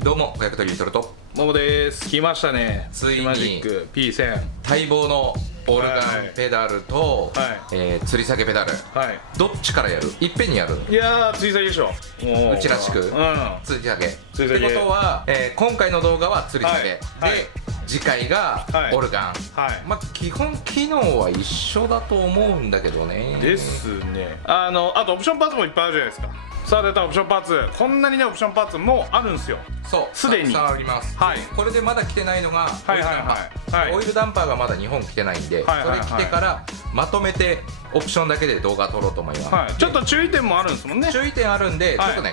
どうも、親方リートルとももです。来ましたね。ついにシマジック P1000。待望のオルガンペダルと、は吊り下げペダル、はどっちからやる？いっぺんにやる？い。いやー、つい先でしょ。もうちらしく、うん。吊り下げ吊り下げってことは、今回の動画は吊り下げ、はいで次回がオルガン、はいまあ基本機能は一緒だと思うんだけどね。ですね。あとオプションパーツもいっぱいあるじゃないですか。さあ出たオプションパーツ。こんなにねオプションパーツもあるんですよ。そうすでにたくさんあります。はい。これでまだ来てないのがオイルダンパー、はいはいはいはいオイルダンパーがまだ日本来てないんで、はいはいはいそれ来てからまとめてオプションだけで動画撮ろうと思います、はい。ちょっと注意点もあるんですもんね。注意点あるんで、はいちょっとね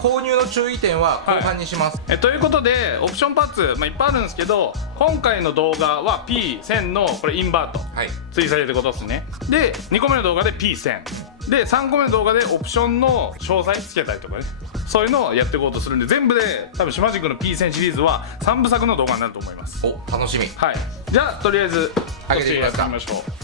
購入の注意点は後半にします、ということでオプションパーツ、いっぱいあるんですけど、今回の動画は P1000 のこれインバートはい、追加ってことですね。で2個目の動画で P1000 で3個目の動画でオプションの詳細つけたりとかね、そういうのをやっていこうとするんで、全部で多分シマジックの P1000 シリーズは3部作の動画になると思います。お楽しみ。はい。じゃあとりあえず上げていきますか。こっちやってみましょう。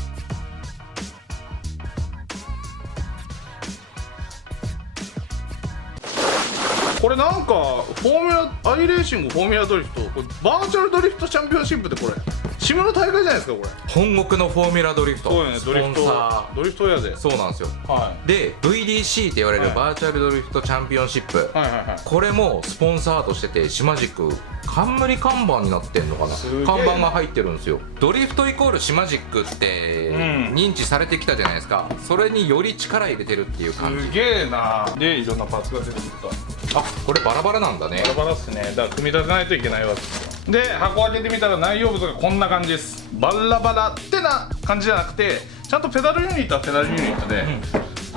これなんかフォーミュラアイレーシングフォーミュラドリフト、これバーチャルドリフトチャンピオンシップってこれシムの大会じゃないですかこれ。本国のフォーミュラドリフト、そうよね、スポンサドリフトやで。ー、そうなんですよ。はで VDC って言われるはいバーチャルドリフトチャンピオンシップ、いはいはいはい。これもスポンサーとしててシマジック冠看板になってんのかな、すげえ看板が入ってるんですよ。ドリフトイコールシマジックってん認知されてきたじゃないですか。それにより力入れてるっていう感じ。すげえな。でいろんなパーツが出てきた。あ、これバラバラなんだね。バラバラっすね。だから組み立てないといけないわけですよ。で箱開けてみたら内容物がこんな感じです。バラバラってな感じじゃなくて、ちゃんとペダルユニットはペダルユニットで、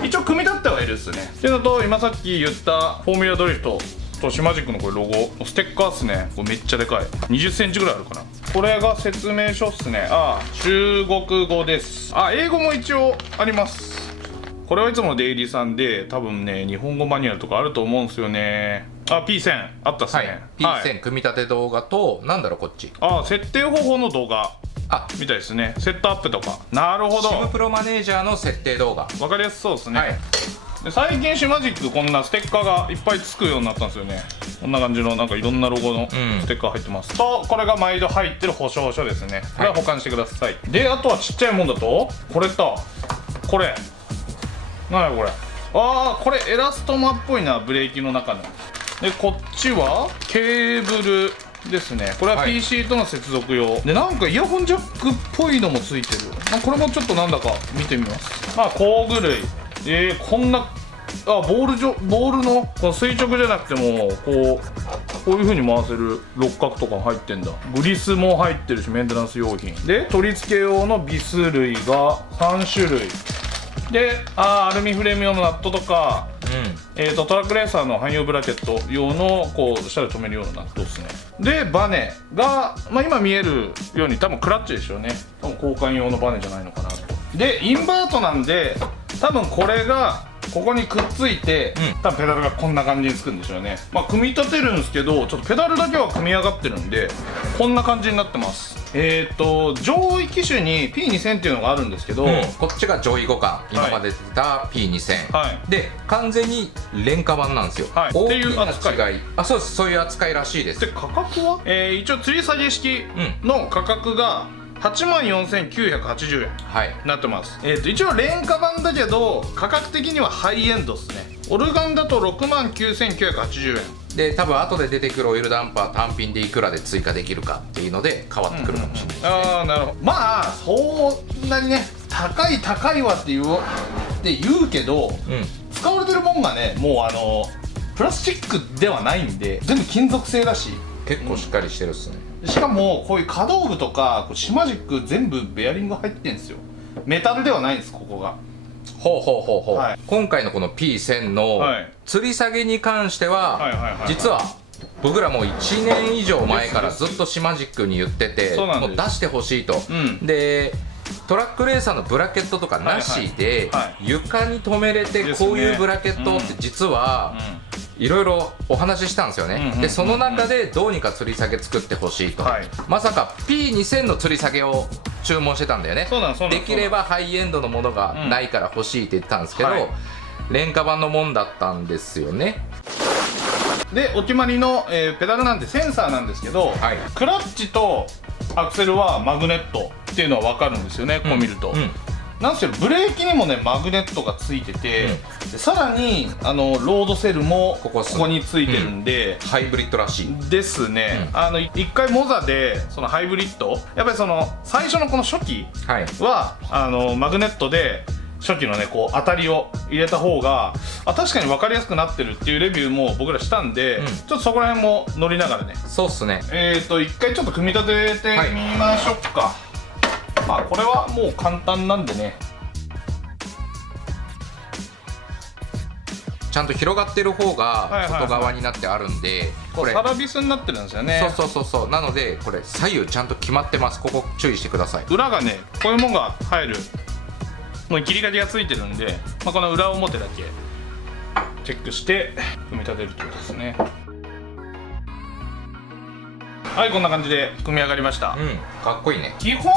一応組み立ってはいるっすね。っていうのと、今さっき言ったフォーミュラドリフトとシマジックのこれロゴステッカーっすね。これめっちゃでかい、20センチぐらいあるかな。これが説明書っすね。中国語です。英語も一応あります。これはいつものデイリーさんで、多分ね日本語マニュアルとかあると思うんですよね。P1000 あったっすはね。い、P1000 組み立て動画と、なんだろうこっち、設定方法の動画あ、みたいですね。セットアップとか。なるほど、シムプロマネージャーの設定動画。分かりやすそうですね。はい、で最近シマジックこんなステッカーがいっぱいつくようになったんですよね。こんな感じのなんかいろんなロゴのステッカー入ってます、とこれが毎度入ってる保証書ですね。これは保管してください、であとはちっちゃいもんだとこれとこれ、なんやこれ、これエラストマっぽいな、ブレーキの中の。でこっちはケーブルですね。これは PC との接続用、でなんかイヤホンジャックっぽいのもついてる。これもちょっとなんだか見てみます。工具類、こんなボールのこの垂直じゃなくてもこういう風に回せる六角とか入ってんだ。グリスも入ってるし、メンテナンス用品で取り付け用のビス類が3種類で、アルミフレーム用のナットとか、トラックレーサーの汎用ブラケット用のこう下で止めるようなナットですね。でバネが、今見えるように多分クラッチでしょうね。多分交換用のバネじゃないのかなと。でインバートなんで、多分これがここにくっついて、多分ペダルがこんな感じにつくんでしょうね。組み立てるんですけど、ちょっとペダルだけは組み上がってるんでこんな感じになってます。上位機種に P2000 っていうのがあるんですけど、こっちが上位互換、今まで出てた P2000、で完全に廉価版なんですよ、大きな違い。そうです、そういう扱いらしいです。で価格は、一応吊り下げ式の価格が84,980円になってます。一応廉価版だけど価格的にはハイエンドですね。オルガンだと69,980円で、多分後で出てくるオイルダンパー単品でいくらで追加できるかっていうので変わってくるかもしれないですね。なるほど。そんなにね高いわって言うけど、使われてるもんがね、もうプラスチックではないんで、全部金属製だし結構しっかりしてるっすね。しかもこういう可動部とかシマジック全部ベアリング入ってんですよ。メタルではないんです、ここが。今回のこの P1000 の吊り下げに関しては、実は僕らもう1年以上前からずっとシマジックに言ってて、もう出してほしいと。でトラックレーサーのブラケットとかなしで床に止めれて、こういうブラケットって実はいろいろお話ししたんですよね。でその中でどうにか吊り下げ作ってほしいと、まさか P2000 の吊り下げを注文してたんだよね。できればハイエンドのものがないから欲しいって言ってたんですけど、廉価版のもんだったんですよね。でお決まりの、ペダルなんてセンサーなんですけど、はい、クラッチとアクセルはマグネットっていうのは分かるんですよね、こう見ると。なんですけどブレーキにもねマグネットがついてて、でさらにロードセルもここについてるんで、ハイブリッドらしいですね。一回モザでそのハイブリッドやっぱりその最初のこの初期は、マグネットで初期のねこう当たりを入れた方が確かに分かりやすくなってるっていうレビューも僕らしたんで、ちょっとそこら辺も乗りながらね。そうっすね。一回ちょっと組み立ててみましょうか。まあこれはもう簡単なんでね。ちゃんと広がってる方が外側になってあるんで、これサラビスになってるんですよね。そうなのでこれ左右ちゃんと決まってます。ここ注意してください。裏がねこういうものが入るもう切り欠きがついてるんで、この裏表だけチェックして組み立てるってことですね。はい、こんな感じで組み上がりました。かっこいいね。基本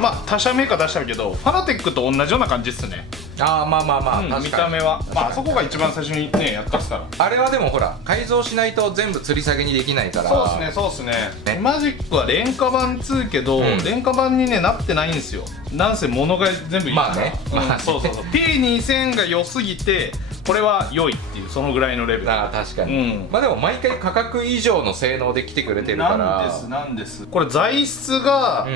まあ他社メーカー出したけどファナテックと同じような感じですね。まあ、見た目はまあそこが一番最初にねやったっすから。あれはでもほら改造しないと全部吊り下げにできないから。そうっすね。マジックは廉価版2けど、廉価版にねなってないんですよ。なんせ物が全部いいから。そうP2000 が良すぎてこれは良いっていうそのぐらいのレベル。確かに、まあでも毎回価格以上の性能で来てくれてるからなんですこれ材質が、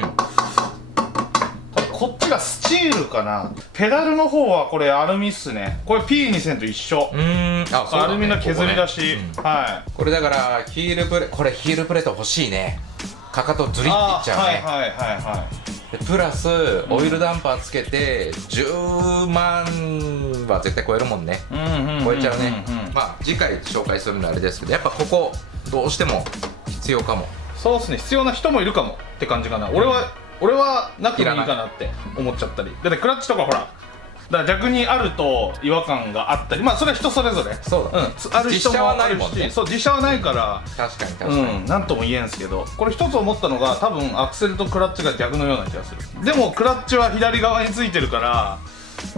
こっちがスチールかな。ペダルの方はこれアルミっすね。これ P2000 と一緒。アルミの削り出し。はい。これだからヒールプレート欲しいね。かかとずりっていっちゃうね。でプラスオイルダンパーつけて10万は絶対超えるもんね。超えちゃうね。まあ次回紹介するのはあれですけど、やっぱここどうしても必要かも。そうですね。必要な人もいるかもって感じかな。俺はなくてもいいかなって思っちゃったり。だってクラッチとかほらだから逆にあると違和感があったり、まあそれは人それぞれ。そうだ、ある人もあるし、そう実写はないから、確かになんとも言えんすけど、これ一つ思ったのが多分アクセルとクラッチが逆のような気がする。でもクラッチは左側についてるから、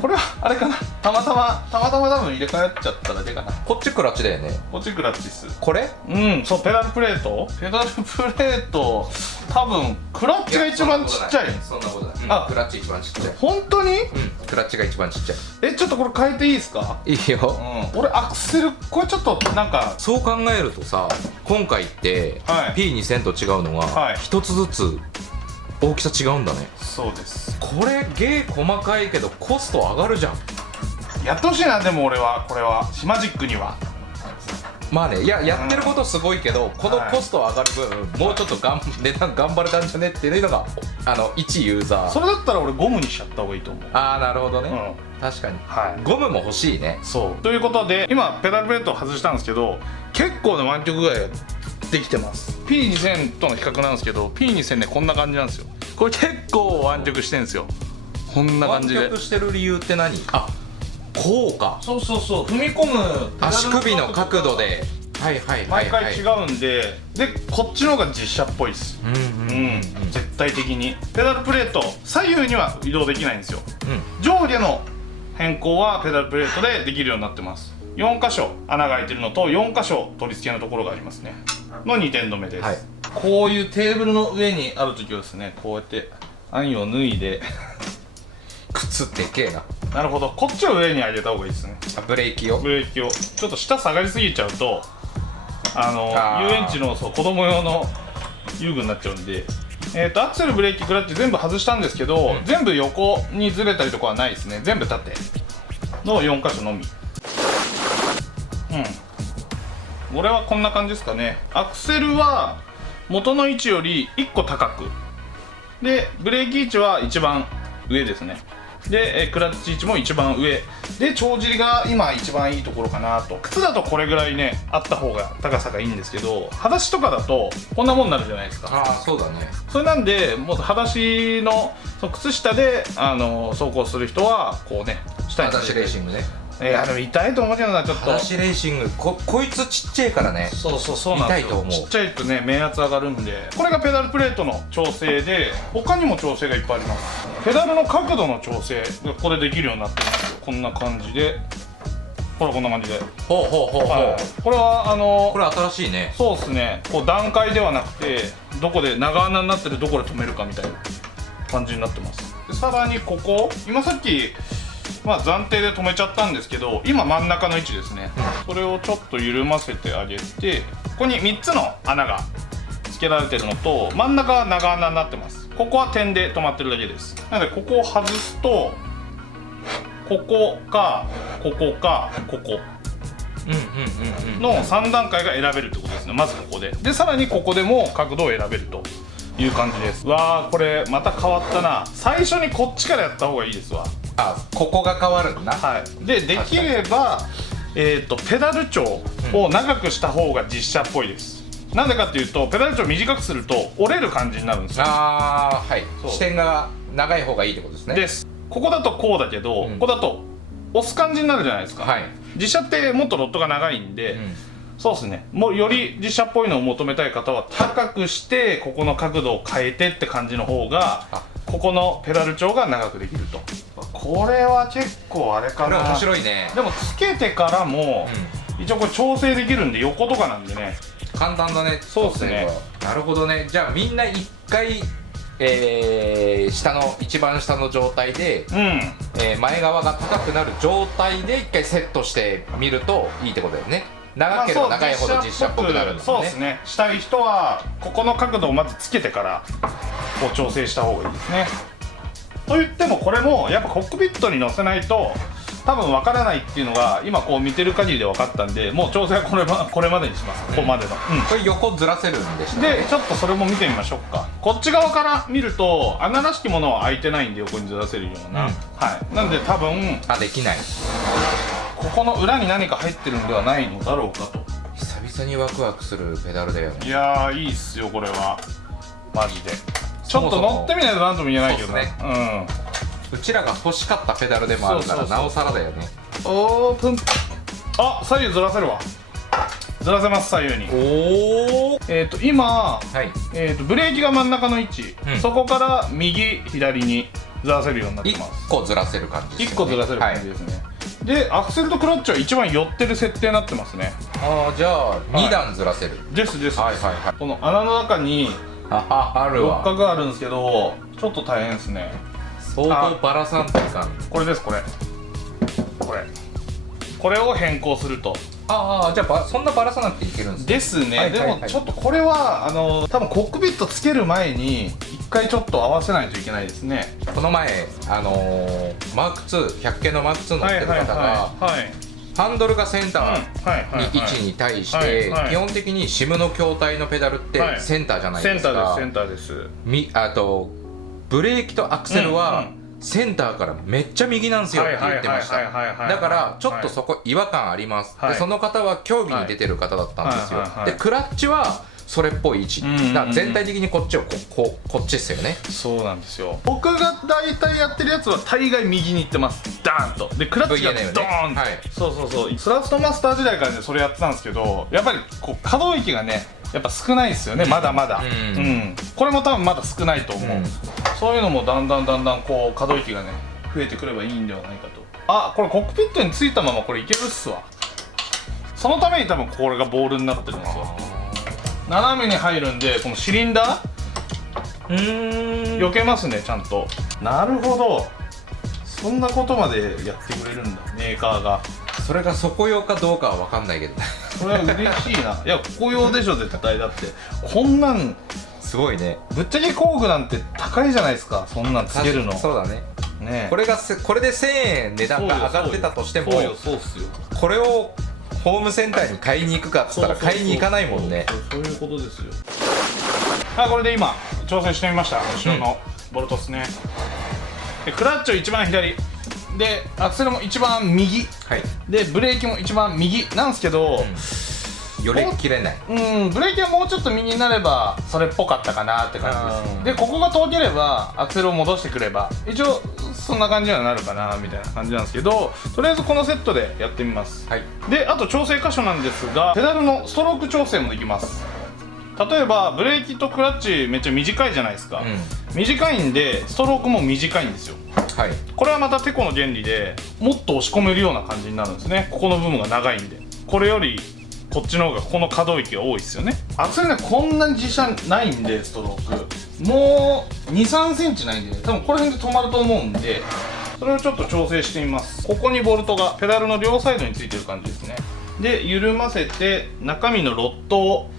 これはあれかな、たまたま多分入れ替えっちゃっただけかな。こっちクラッチだよね。こっちクラッチっす。これそう、ペダルプレート多分クラッチが一番ちっちゃい。そんなことない。クラッチ一番ちっちゃい。本当に？クラッチが一番ちっちゃい。ちょっとこれ変えていいですか？いいよ。俺アクセルこれちょっとなんかそう考えるとさ、今回って P2000 と違うのが一つずつ大きさ違うんだね。そうです。これ細かいけどコスト上がるじゃん。やってほしいな。でもこれはシマジックにはまあね、やってることすごいけど、このコスト上がる分、もうちょっと値段頑張れたんじゃねっていうのが一ユーザー。それだったら俺ゴムにしちゃった方がいいと思う。なるほどね。確かに、ゴムも欲しいね。そうということで今ペダルプレートを外したんですけど、結構な湾曲具合ができてます。 P2000 との比較なんですけど、 P2000 ねこんな感じなんですよ。これ結構湾曲してるんですよ。こんな感じで。湾曲してる理由って何？こうか。そう踏み込む足首の角度で毎回違うんで、こっちの方が実写っぽいです。絶対的にペダルプレート左右には移動できないんですよ。上下の変更はペダルプレートでできるようになってます。4箇所穴が開いてるのと4箇所取り付けのところがありますねの2点止めです。こういうテーブルの上にあるときはですね、こうやって網を脱いで靴でけえな。なるほど、こっちを上に上げた方がいいですね。ブレーキをちょっと下下がりすぎちゃうと遊園地の子供用の遊具になっちゃうんで、アクセルブレーキクラッチ全部外したんですけど、全部横にずれたりとかはないですね。全部縦の4箇所のみ。俺はこんな感じですかね。アクセルは元の位置より1個高くで、ブレーキ位置は一番上ですね。でクラッチ位置も一番上で、帳尻が今一番いいところかなと。靴だとこれぐらいねあった方が高さがいいんですけど、裸足とかだとこんなもんになるじゃないですか。そうだね。それなんで、もう裸足の靴下で走行する人はこうね、下に裸足レーシングね。でも痛いと思うけどな、ちょっと。裸足レーシング、こいつちっちゃいからね。そうなんですよ。痛いと思う。ちっちゃいとね面圧上がるんで、これがペダルプレートの調整で、他にも調整がいっぱいあります。ペダルの角度の調整がここでできるようになってるんですよ。こんな感じでほらこんな感じで。ほうほうほうほう、はい、これはこれ新しいね。そうですね、こう段階ではなくてどこで長穴になってるどこで止めるかみたいな感じになってます。でさらにここ今さっき暫定で止めちゃったんですけど、今真ん中の位置ですね、それをちょっと緩ませてあげて、ここに3つの穴がつけられてるのと、真ん中は長穴になってます。ここは点で止まってるだけです。なのでここを外すとここかここかここの3段階が選べるってことですね。まずここでさらにここでも角度を選べるという感じです。わー、これまた変わったな。最初にこっちからやった方がいいですわ。あ、ここが変わるんだな。はい、できればペダル長を長くした方が実写っぽいです。なんでかっていうと、ペダル長短くすると折れる感じになるんですよ。ああ、はい。視点が長い方がいいってことですね。です。ここだとこうだけど、ここだと押す感じになるじゃないですか。はい、実写ってもっとロッドが長いんで、そうですね、もうより実写っぽいのを求めたい方は高くしてここの角度を変えてって感じの方が、ここのペダル長が長くできると。これは結構あれかな。これ面白いね。でもつけてからも、一応これ調整できるんで、横とかなんでね簡単だね。そうですね。なるほどね。じゃあみんな一回一番下の状態で、前側が高くなる状態で一回セットしてみるといいってことだよね。長ければ長いほど実写っぽくなるんですね。そうですね。したい人はここの角度をまずつけてからこう調整した方がいいですね。と言ってもこれもやっぱコックピットに乗せないと多分わからないっていうのが今こう見てる限りで分かったんで、もう調整はこれまでにします。ここまでの、これ横ずらせるんでしたね。でちょっとそれも見てみましょうか。こっち側から見ると穴らしきものは開いてないんで横にずらせるような、はい、なんで多分できない。ここの裏に何か入ってるんではないのだろうかと。久々にワクワクするペダルだよね。いやー、いいっすよこれはマジで。ちょっと乗ってみないと何とも言えないけどね。うちらが欲しかったペダルでもあるからなおさらだよね。オープン。あ、左右ずらせるわ。ずらせます、左右に。おお。今、ブレーキが真ん中の位置、そこから右左にずらせるようになってます。1個ずらせる感じですね。1個ずらせる感じですね。でアクセルとクラッチは一番寄ってる設定になってますね。ああ、じゃあ2段ずらせる。です。はい。この穴の中に六角あるんですけど、ちょっと大変ですね。相当バラさんといかん。これです。これを変更すると。じゃあそんなバラさなくていけるんですね。でもちょっとこれは多分コックピットつける前に一回ちょっと合わせないといけないですね。この前マーク2、100系のマーク2乗ってる方がハンドルがセンターに位置に対して基本的にシムの筐体のペダルってセンターじゃないですか。センターです。あとブレーキとアクセルはセンターからめっちゃ右なんですよって言ってました。だからちょっとそこ違和感あります。でその方は競技に出てる方だったんですよ。でクラッチはそれっぽい位置だから全体的にこっちをこっちですよね。そうなんですよ。僕が大体やってるやつは大概右に行ってます。ダーンと。でクラッチがドーンって、そうスラストマスター時代からねそれやってたんですけど、やっぱりこう可動域がねやっぱ少ないですよね。まだまだこれも多分まだ少ないと思う。そういうのもだんだんこう可動域がね増えてくればいいんではないかと。これコックピットについたままこれいけるっすわ。そのために多分これがボールになってるんですよ。斜めに入るんでこのシリンダー避けますねちゃんと。なるほど、そんなことまでやってくれるんだメーカーが。それがそこ用かどうかは分かんないけどそれは嬉しいな。いやここ用でしょ絶対。だってこんなんすごいね。ぶっちゃけ工具なんて高いじゃないですか、そんなんつけるの。そうだね。これで1000円値段が上がってたとしても、そうっすよ。これをホームセンターに買いに行くかっつったら買いに行かないもんね。そういうことですよ。これで今調整してみました。後ろのボルトですね。でクラッチを一番左でアクセルも一番右、でブレーキも一番右なんですけど、よれきれない。ブレーキはもうちょっと右になればそれっぽかったかなって感じです。でここが遠ければアクセルを戻してくれば一応そんな感じにはなるかなみたいな感じなんですけど、とりあえずこのセットでやってみます。であと調整箇所なんですが、ペダルのストローク調整もできます。例えばブレーキとクラッチめっちゃ短いじゃないですか。短いんでストロークも短いんですよ。はい、これはまたテコの原理でもっと押し込めるような感じになるんですね。ここの部分が長いんで、これよりこっちの方がここの可動域が多いですよね。厚みね、こんなに自社ないんで、ストロークもう 2,3 センチないんで、多分この辺で止まると思うんで、それをちょっと調整してみます。ここにボルトがペダルの両サイドについてる感じですね。で緩ませて中身のロッドを、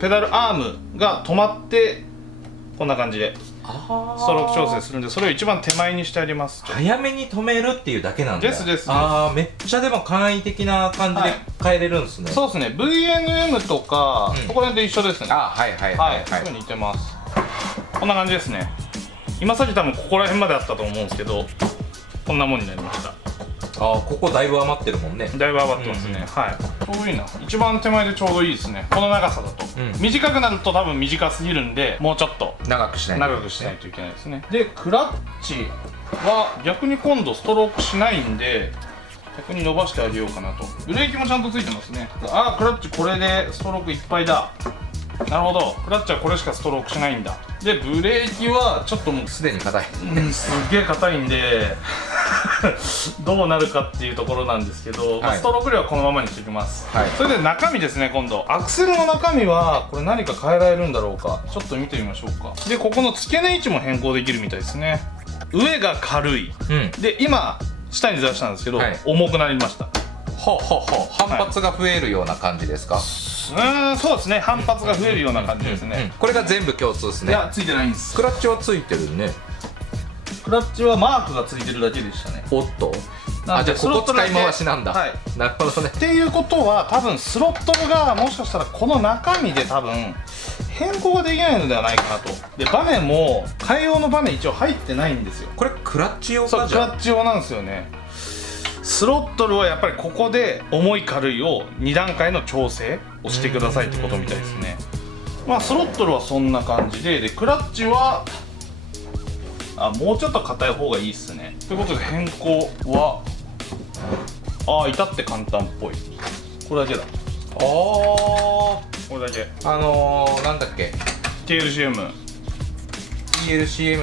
ペダルアームが止まってこんな感じでストローク調整するんで、それを一番手前にしてあります。早めに止めるっていうだけなんだ。です。ああ、めっちゃでも簡易的な感じで変えれるんですね。そうですね。 VNM とか、そこら辺と一緒ですね。すぐ似てます。こんな感じですね。今さっき多分ここら辺まであったと思うんですけど、こんなもんになりました。ああ、ここだいぶ余ってるもんね。だいぶ余ってますね。ちょうどいいな。一番手前でちょうどいいですね、この長さだと。短くなると多分短すぎるんで、もうちょっと長くしないといけないですね。でクラッチは逆に今度ストロークしないんで、逆に伸ばしてあげようかなと。ブレーキもちゃんとついてますね。クラッチこれでストロークいっぱいだ。なるほど、クラッチはこれしかストロークしないんだ。でブレーキはちょっともうすでに硬い、すっげえ硬いんでどうなるかっていうところなんですけど、ストローク量はこのままにしておきます。それで中身ですね。今度アクセルの中身はこれ何か変えられるんだろうか、ちょっと見てみましょうか。でここの付け根位置も変更できるみたいですね。上が軽い、で今下にずらしたんですけど、重くなりました。反発が増えるような感じですか？そうですね、反発が増えるような感じですね。これが全部共通ですね。いや、ついてないんです。クラッチはついてるね。クラッチはマークがついてるだけでしたね。おっと、じゃあここ使い回しなんだ。なるほどね。っていうことは多分スロットルがもしかしたらこの中身で多分変更ができないのではないかなと。でバネも替え用のバネ一応入ってないんですよ。これクラッチ用か？そう、クラッチ用なんですよね。スロットルはやっぱりここで重い軽いを2段階の調整をしてくださいってことみたいですね。スロットルはそんな感じで、クラッチはもうちょっと硬い方がいいっすね。ということで変更は至って簡単っぽい。これだけだ。これだけ。なんだっけ、 TLCM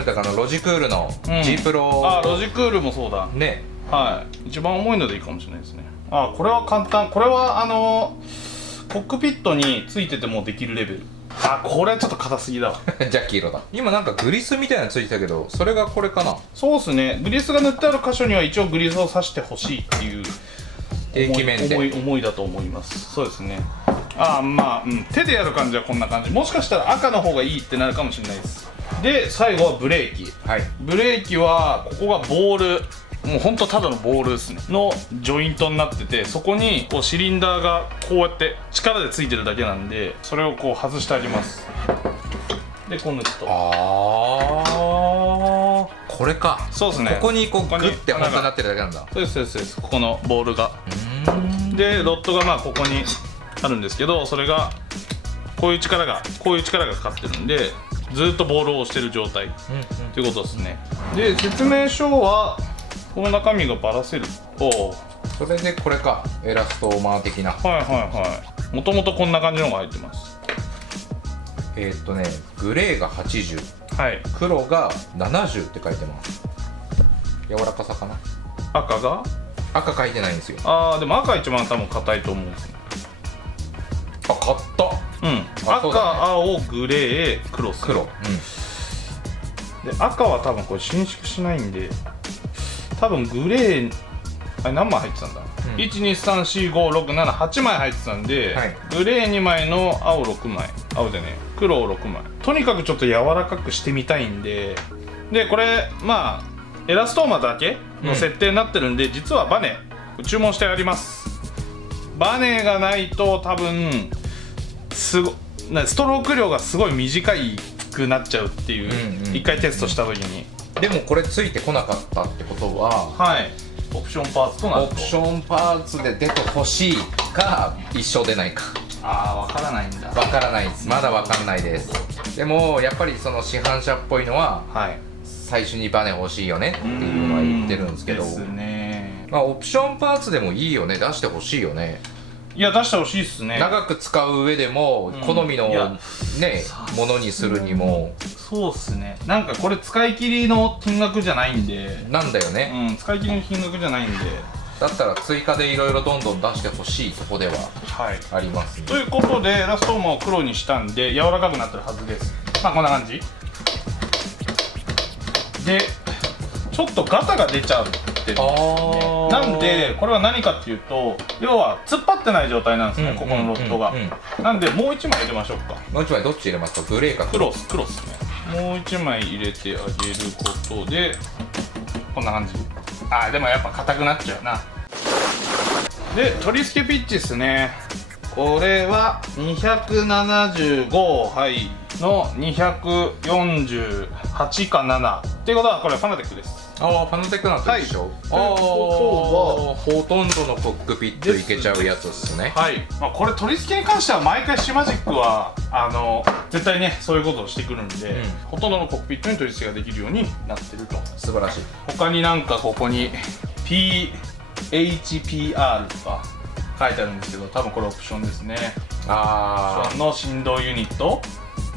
とかのロジクールの G プロ、ロジクールもそうだね。一番重いのでいいかもしれないですね。これは簡単。これはコックピットについててもできるレベル。これはちょっと硬すぎだわジャッキー色だ。今なんかグリスみたいなのついてたけど、それがこれかな？そうっすね。グリスが塗ってある箇所には一応グリスを刺してほしいっていう思いだと思います。そうですね。手でやる感じはこんな感じ。もしかしたら赤の方がいいってなるかもしれないです。で最後はブレーキ。ブレーキはここがボール、もうほんとただのボールですねのジョイントになってて、そこにこうシリンダーがこうやって力でついてるだけなんで、それをこう外してあげます。でこう塗ると、これか。そうですね。ここにこうグッて本当になってるだけなんだ。そうですここのボールが。でロッドがここにあるんですけど、それがこういう力がかかってるんで、ずっとボールを押してる状態ということですね。で説明書はこの中身がバラせる。それでこれか、エラストマー的な。もともとこんな感じのが入ってます。グレーが80、黒が70って書いてます。柔らかさかな。赤書いてないんですよ。でも赤一番多分硬いと思うんですね。買った。赤、青、グレー、黒。で赤は多分これ伸縮しないんで、多分グレー何枚入ってたんだ、1234567 枚入ってたんで、グレー2枚の青6枚、黒6枚。とにかくちょっと柔らかくしてみたいんで、これエラストーマだけの設定になってるんで、実はバネ注文してあります。バネがないと多分ストローク量がすごい短くなっちゃうっていう、一回テストした時に。でもこれついてこなかったってことは、オプションパーツとなると。オプションパーツで出てほしいか一生出ないか。わからないんだ。わからないです。まだわかんないです。でもやっぱりその市販車っぽいのは、最初にバネ欲しいよねっていうのは言ってるんですけど、ですね。オプションパーツでもいいよね。出してほしいよね。いや、出してほしいっすね。長く使う上でも好みのねものにするにも。そうっすね。なんかこれ使い切りの金額じゃないんで。なんだよね。使い切りの金額じゃないんで。だったら追加でいろいろどんどん出してほしいとこではありますね。ということでラストも黒にしたんで柔らかくなってるはずです。まあこんな感じで、ちょっとガタが出ちゃうってですね。なんでこれは何かっていうと、要は突っ張ってない状態なんですね、ここのロットが。なんでもう1枚入れましょうか。もう1枚どっち入れますか？グレーか黒っすね。もう1枚入れてあげることでこんな感じ。でもやっぱ硬くなっちゃうな。で取り付けピッチですね。これは275はいの248か7っていうことはこれはファナテックです。ファナテックなんでしょ。ほとんどのコックピットいけちゃうやつですね。はい、これ取り付けに関しては毎回シマジックは絶対ねそういうことをしてくるんで、ほとんどのコックピットに取り付けができるようになってると。素晴らしい。他になんかここに PHPR とか書いてあるんですけど、多分これオプションですね。オプションの振動ユニット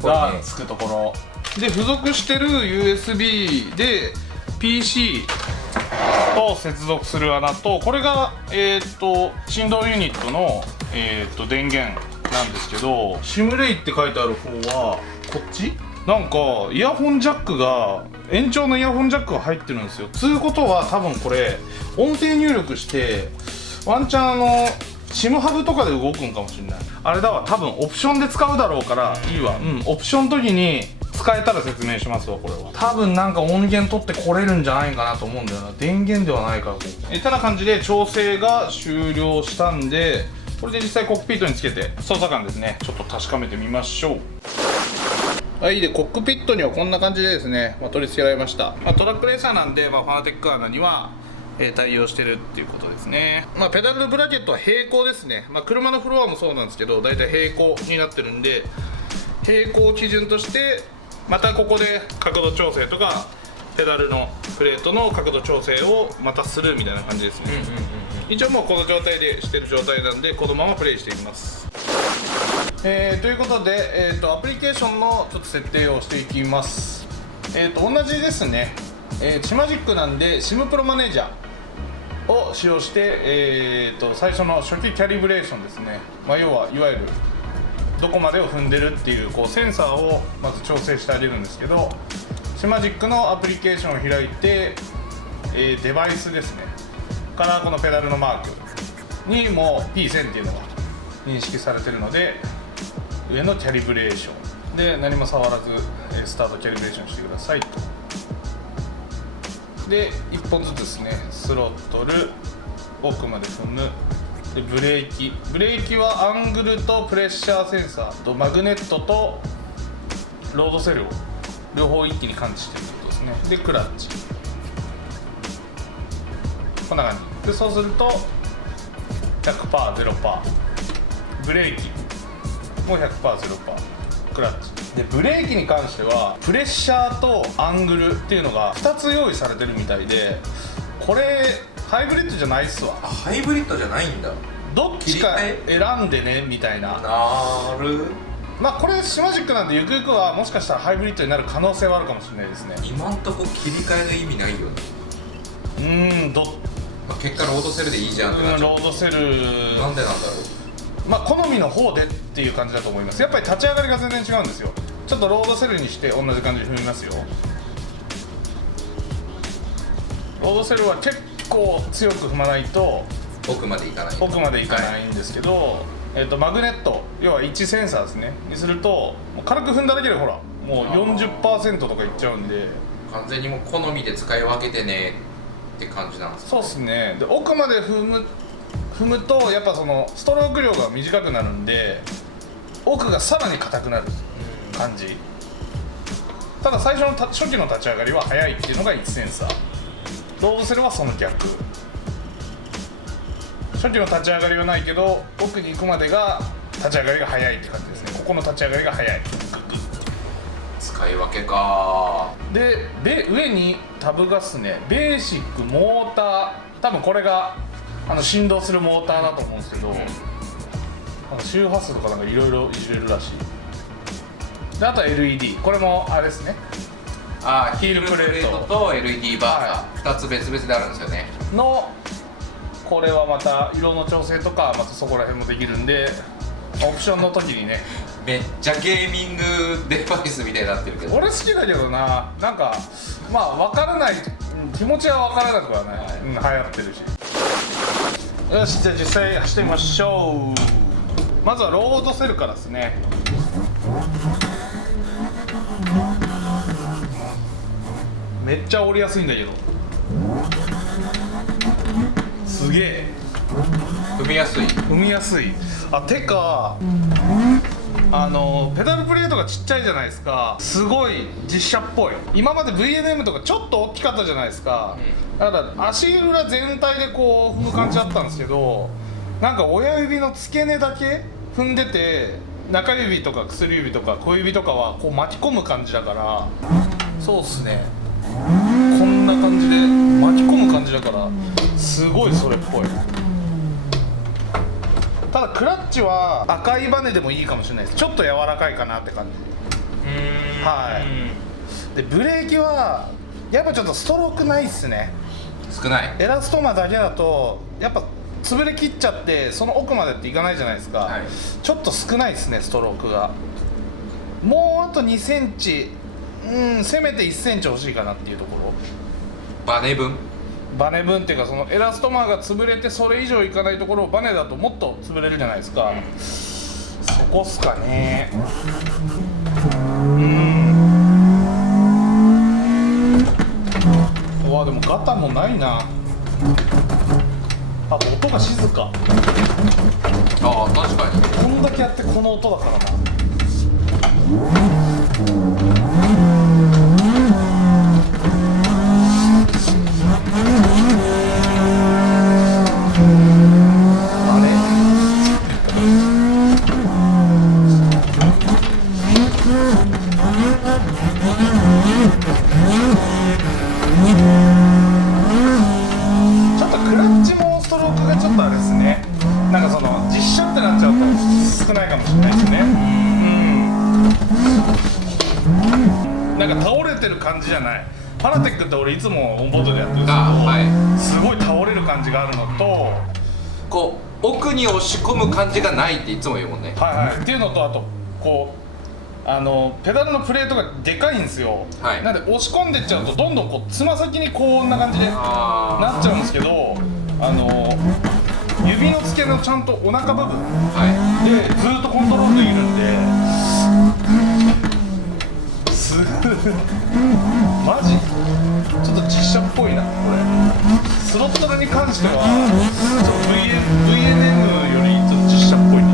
がつくところで、付属してる USB で PC と接続する穴と、これが振動ユニットの電源なんですけど、シムレイって書いてある方はこっちなんかイヤホンジャックが、延長のイヤホンジャックが入ってるんですよ。つうことは多分これ音声入力してワンチャンSIMハブとかで動くんかもしれない。あれだわ、多分オプションで使うだろうからいいわ。オプションの時に使えたら説明しますわ。これは多分なんか音源取ってこれるんじゃないかなと思うんだよな。電源ではないから。てな感じで調整が終了したんで、これで実際コックピットにつけて操作感ですね、ちょっと確かめてみましょう。はい、でコックピットにはこんな感じでですね、取り付けられました。トラックレーサーなんで、ファナテック穴には対応してるっていうことですね。ペダルのブラケットは平行ですね。車のフロアもそうなんですけど、だいたい平行になってるんで、平行を基準としてまたここで角度調整とかペダルのプレートの角度調整をまたするみたいな感じですね。一応もうこの状態でしてる状態なんで、このままプレイしていきます。ということで、アプリケーションのちょっと設定をしていきます。同じですね。シマジックなんで SIM プロマネージャーを使用して、最初の初期キャリブレーションですね。要はいわゆるどこまでを踏んでるっていう、センサーをまず調整してあげるんですけど、シマジックのアプリケーションを開いて、デバイスですねからこのペダルのマークにもう P1000 っていうのが認識されてるので、上のキャリブレーションで何も触らずスタートキャリブレーションしてくださいと。で1本ずつですね、スロットル奥まで踏む。でブレーキはアングルとプレッシャーセンサーとマグネットとロードセルを両方一気に感知してるってことですね。でクラッチ、こんな感じで、そうすると 100%、0%、ブレーキも 100%、0%、クラッチで、ブレーキに関してはプレッシャーとアングルっていうのが2つ用意されてるみたいで、これハイブリッドじゃないっすわ。ハイブリッドじゃないんだ。どっちか選んでねみたいな。これシマジックなんで、ゆくゆくはもしかしたらハイブリッドになる可能性はあるかもしれないですね。今んとこ切り替えの意味ないよね。結果ロードセルでいいじゃんってなっちゃう。ロードセルなんでなんだろう。好みの方でっていう感じだと思います。やっぱり立ち上がりが全然違うんですよ。ちょっとロードセルにして同じ感じで踏みますよ。ロードセルは結構強く踏まないと奥までいかないんですけど、マグネット、要は位置センサーですねにすると、もう軽く踏んだだけでほらもう 40% とかいっちゃうんで、完全にもう好みで使い分けてねって感じなんですか。そうですね。で奥まで踏むとやっぱそのストローク量が短くなるんで、奥がさらに硬くなる感じ。ただ最初の初期の立ち上がりは速いっていうのが位置センサー、ロードセルはその逆。初期の立ち上がりはないけど奥に行くまでが立ち上がりが速いって感じですね。ここの立ち上がりが速い。使い分けか。で上にタブがっすね、ベーシックモーター、多分これが振動するモーターだと思うんですけど、周波数とかなんかいろいろいじれるらしい。であとは LED、 これもあれですね、ヒールプレートと LED バーが2つ別々であるんですよね。のこれはまた色の調整とかまたそこら辺もできるんで、オプションの時にね。めっちゃゲーミングデバイスみたいになってるけど、俺好きだけどな、なんかまあ分からない、気持ちは分からなくはない、流行ってるし。よし、じゃあ実際走ってみましょう。まずはロードセルからですね。めっちゃ折りやすいんだけど、すげえ踏みやすい。てかペダルプレートがちっちゃいじゃないですか。すごい実写っぽい。今まで VNM とかちょっと大きかったじゃないですか、だから足裏全体でこう踏む感じだったんですけど、なんか親指の付け根だけ踏んでて、中指とか薬指とか小指とかはこう巻き込む感じだから、そうっすね、こんな感じで巻き込む感じだから、すごいそれっぽい。ただクラッチは赤いバネでもいいかもしれないです。ちょっと柔らかいかなって感じ。はい。でブレーキはやっぱちょっとストロークないっすね。少ない。エラストマだけだとやっぱ潰れきっちゃってその奥までっていかないじゃないですか、はい、ちょっと少ないですね、ストロークが。もうあと2センチ、せめて1センチ欲しいかなっていうところ。バネ分っていうか、そのエラストマーが潰れてそれ以上いかないところをバネだともっと潰れるじゃないですか、そこっすかね。うわ、でもガタもないな。あ、音が静か。確かにこんだけやってこの音だからな。少ないかもしれないですね。なんか倒れてる感じじゃない。パナテックって俺いつもオンボードでやってるんですけど、すごい倒れる感じがあるのと、こう奥に押し込む感じがないっていつも言うもんね。っていうのと、あとこうペダルのプレートがでかいんですよ、なんで押し込んでっちゃうとどんどんこうつま先にこんな感じでなっちゃうんですけど、指の付け根のちゃんとお腹部分、でずっとコントロールできるんで、マジちょっと実写っぽいなこれ。スロットルに関してはVNM よりちょっと実写っぽいね。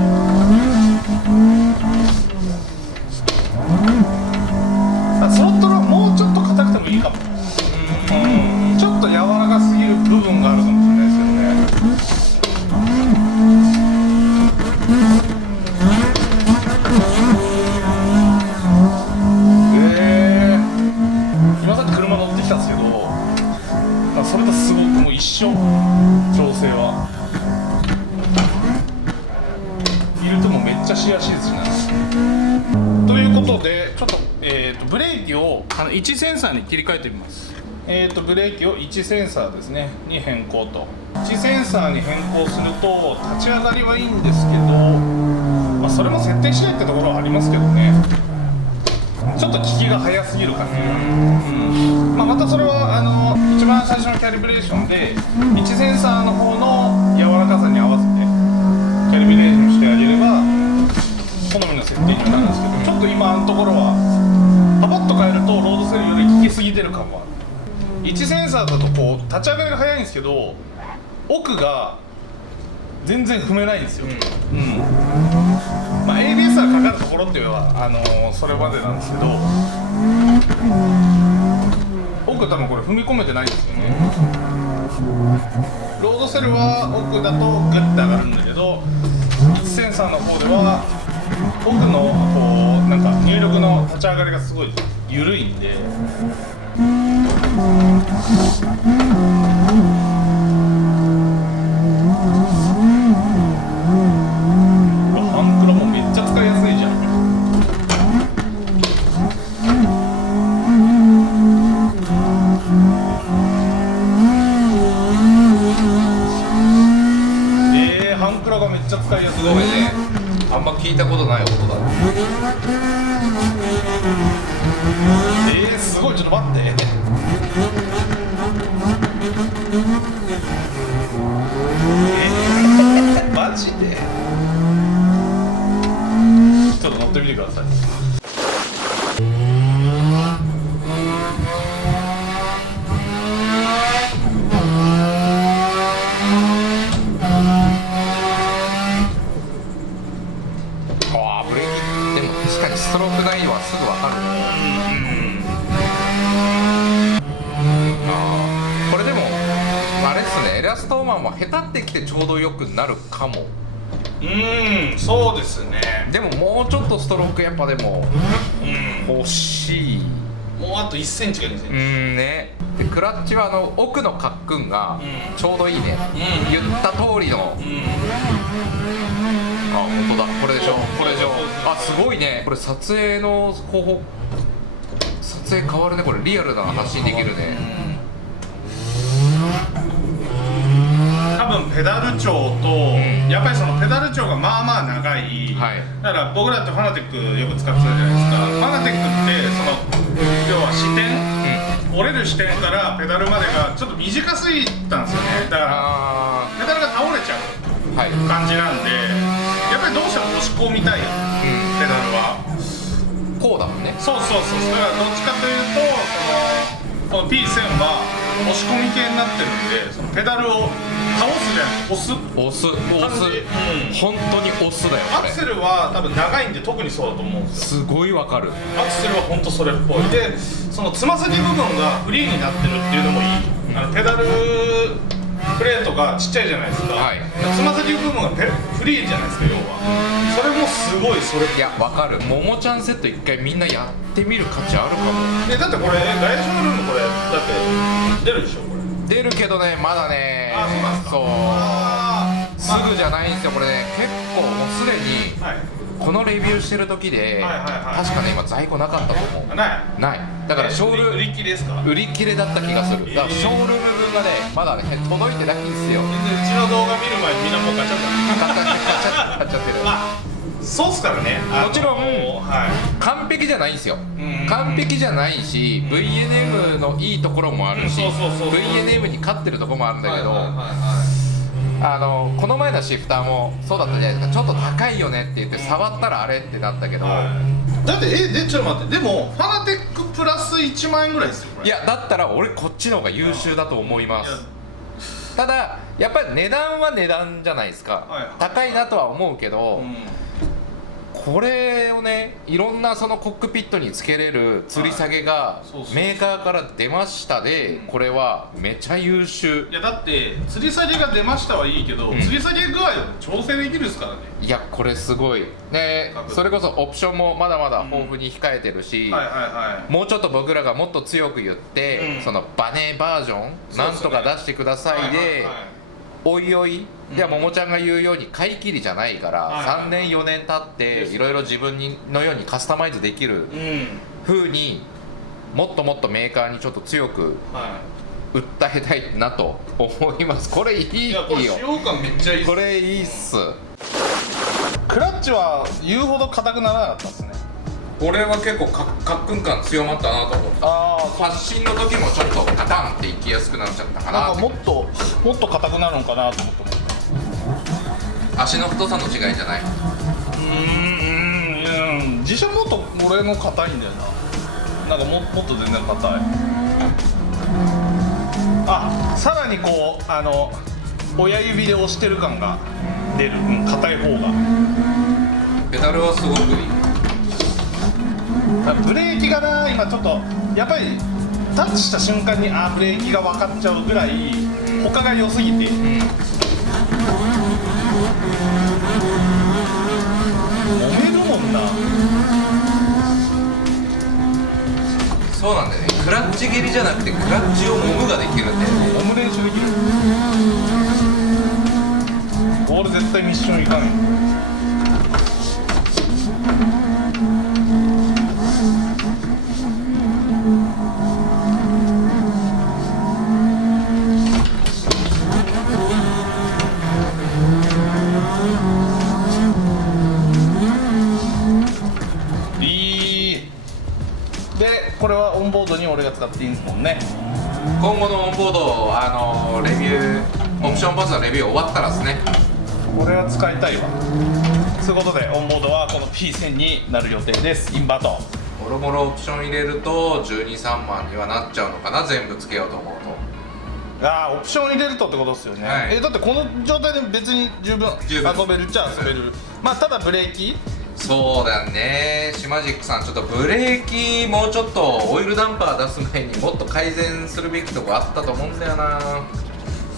スロットルはもうちょっと硬くてもいいかも。ちょっと柔らかすぎる部分があるかもしれないですけどね。今さっき車乗ってきたんですけど、それとすごくもう一緒、調整は。フィルトもめっちゃしやすいですね。ということで、ちょっと、ブレーキを1センサーに切り替えてみます。ブレーキを1センサーですねに変更と。1センサーに変更すると立ち上がりはいいんですけど、それも設定しないってところはありますけどね、ちょっと効きが早すぎる感じが、またそれは一番最初のキャリブレーションで1センサーの方の柔らかさに合わせてキャリブレーションしてあげれば好みの設定にはなるんですけど、ちょっと今のところはパパッと変えるとロードセルより効きすぎてる感もある。1センサーだとこう立ち上がりが早いんですけど、奥が全然踏めないんですよ。ABS がかかるところっていうのはそれまでなんですけど、奥多分これ踏み込めてないんですよね。ロードセルは奥だとグッて上がるんだけど、1センサーの方では奥のこうなんか入力の立ち上がりがすごい緩いんで、ハンクラもめっちゃ使いやすいじゃん。聞いたことない音だね。すごい、ちょっと待って。マジでちょっと乗ってみてください。ブレーキでも確かにストロークがいいわ、すぐ分かる。これでもあれっすね、エラストーマンは下手ってきてちょうどよくなるかも。そうですね。でももうちょっとストロークやっぱでも欲しい。もうあと1センチか2センチ。ね。でクラッチは奥のカックンがちょうどいいね。言った通りの。あ、本当だ。これでしょ。これでしょ。あ、すごいね。これ撮影の方法、撮影変わるね。これリアルな発信できるね。多分ペダル長と、やっぱりそのペダル長がまあまあ長い、だから僕らってファナティックよく使ってたじゃないですか。ファナティックってその要は視点、折れる視点からペダルまでがちょっと短すぎたんですよね。だからペダルが倒れちゃう感じなんで、やっぱりどうしても押し込みたいよ、ペダルはこうだもんね。そうそうそう。だからどっちかというとこの P1000 は押し込み系になってるんで、そのペダルを倒すじゃなくて押す、本当に押すだよ。アクセルは多分長いんで特にそうだと思うんですよ。すごいわかる。アクセルは本当それっぽいで、そのつま先部分がフリーになってるっていうのもいい。ペダルプレートがちっちゃいじゃないですか、つま先部分がフリーじゃないですか、要は。それもすごいそれ。いや、わかる。ももちゃんセット一回みんなやってみる価値あるかも。でだってこれ外ショールームこれだって出るでしょ。これ出るけどね、まだね。そうなんですか。すぐじゃないんですよ。これね、結構もうすでにこのレビューしてる時で確かね、今在庫なかったと思う。ない。だからショールーム売り切れですか。売り切れだった気がする。だからショールーム分がね、まだね届いてないんですよ。うちの動画見る前にみんなもう買っちゃった。買っちゃってる。そうっすからね。もちろん完璧じゃないんですよ。完璧じゃないし、 VNM のいいところもあるし、 VNM に勝ってるところもあるんだけど、この前のシフターもそうだったじゃないですか。ちょっと高いよねって言って触ったらあれってなったけど、だってちょっと待って、でもファナテックプラス1万円ぐらいですよ。いや、だったら俺こっちの方が優秀だと思います。ただやっぱり値段は値段じゃないですか。高いなとは思うけど、これをね、いろんなそのコックピットにつけれる吊り下げがメーカーから出ましたで、これはめちゃ優秀。いやだって吊り下げが出ましたはいいけど、吊り下げ具合で調整できるですからね。いや、これすごいね。それこそオプションもまだまだ豊富に控えてるし、もうちょっと僕らがもっと強く言って、そのバネバージョンなんとか出してくださいで、おいおい、じゃあももちゃんが言うように買い切りじゃないから、3年4年経っていろいろ自分のようにカスタマイズできる風に、もっともっとメーカーにちょっと強く訴えたいなと思います。これいいよ。これ使用感めっちゃいいっす。これいいっす。クラッチは言うほど硬くならなかったですね。これは結構カックン感強まったなと思った。発進の時もちょっとガタンっていきやすくなっちゃったかなって。もっと硬くなるのかなと思って。足の太さの違いじゃない。自社もっと俺の硬いんだよな。なんかもっと全然硬い。さらにこう親指で押してる感が出る。硬い方が。ペダルはすごくいい。ブレーキがな、今ちょっとやっぱりタッチした瞬間にブレーキが分かっちゃうぐらい他が良すぎて、揉めるもんな。そうなんだよね。クラッチ蹴りじゃなくてクラッチを揉むができるんで、揉む練習できる。ボール絶対ミッションいかない。でこれはオンボードに俺が使っていいんですもんね。今後のオンボードレビューオプションパーツのレビュー終わったらですね、これは使いたいわ。そういうことでオンボードはこの P1000 になる予定です。インバートもろもろオプション入れると12,3万にはなっちゃうのかな、全部つけようと思うと。オプション入れるとってことですよね、はい、だってこの状態で別に十分遊べるっちゃ遊べる、まあただブレーキ、そうだね、シマジックさんちょっとブレーキもうちょっとオイルダンパー出す前にもっと改善するべきとこあったと思うんだよな。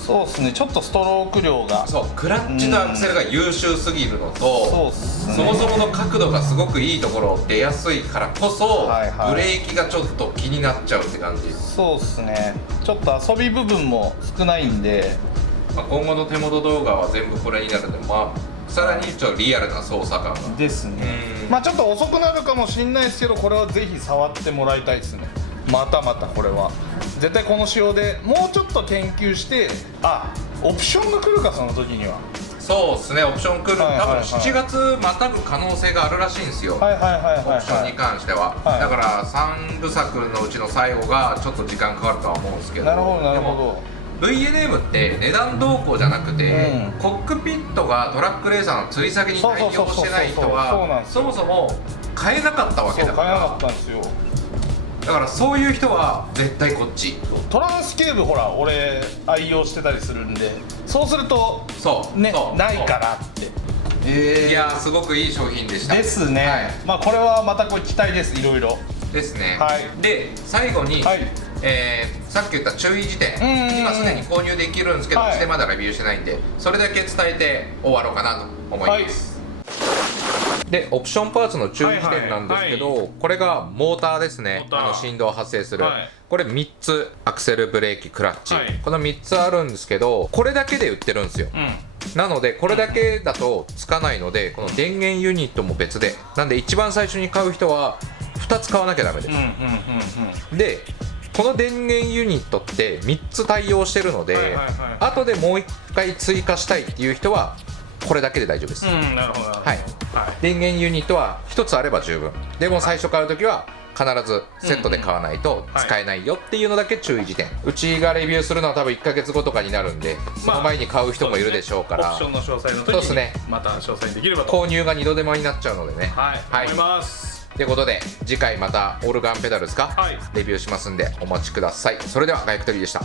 そうっすね、ちょっとストローク量が、そうクラッチとアクセルが優秀すぎるのと、そうっすね、そもそもの角度がすごくいいところ出やすいからこそ、はいはい、ブレーキがちょっと気になっちゃうって感じ。そうっすね、ちょっと遊び部分も少ないんで、まあ、今後の手元動画は全部これになるので、まあさらにちょっとリアルな操作感がですね。まあちょっと遅くなるかもしれないですけど、これはぜひ触ってもらいたいですね。またこれは絶対この仕様でもうちょっと研究して、オプションが来るか、その時には。そうですね、オプション来る、はいはいはい、多分7月またぐ可能性があるらしいんですよ、オプションに関しては、はい、だから3部作のうちの最後がちょっと時間かかるとは思うんですけど。なるほどなるほど。VNM って値段動向じゃなくて、コックピットがトラックレーサーの吊り下げに対応してない人はそもそも買えなかったわけだから。買えなかったんですよ。だからそういう人は絶対こっち。トランスケーブほら俺愛用してたりするんで、そうするとそうね、ないからって。いやーすごくいい商品でしたですね、はい、まあこれはまたこれ期待です、いろいろですね、はい、で最後に、はい、さっき言った注意事点、今すでに購入できるんですけど、してまだレビューしてないんで、それだけ伝えて終わろうかなと思います、でオプションパーツの注意事点なんですけど、これがモーターですね、振動発生する、これ3つ、アクセル、ブレーキ、クラッチ、この3つあるんですけど、これだけで売ってるんですよ、なのでこれだけだとつかないので、この電源ユニットも別で、なんで一番最初に買う人は2つ買わなきゃダメです。でこの電源ユニットって3つ対応してるので、後でもう1回追加したいっていう人はこれだけで大丈夫です。なるほど、はい、電源ユニットは1つあれば十分。でも最初買う時は必ずセットで買わないと使えないよっていうのだけ注意事点。うちがレビューするのは多分1ヶ月後とかになるんで、その前に買う人もいるでしょうから、オプションの詳細の時にまた詳細にできればと。購入が2度手間になっちゃうのでね。思います。ということで次回またオルガンペダルですか、レビューしますんでお待ちください。それではガイクトリーでした。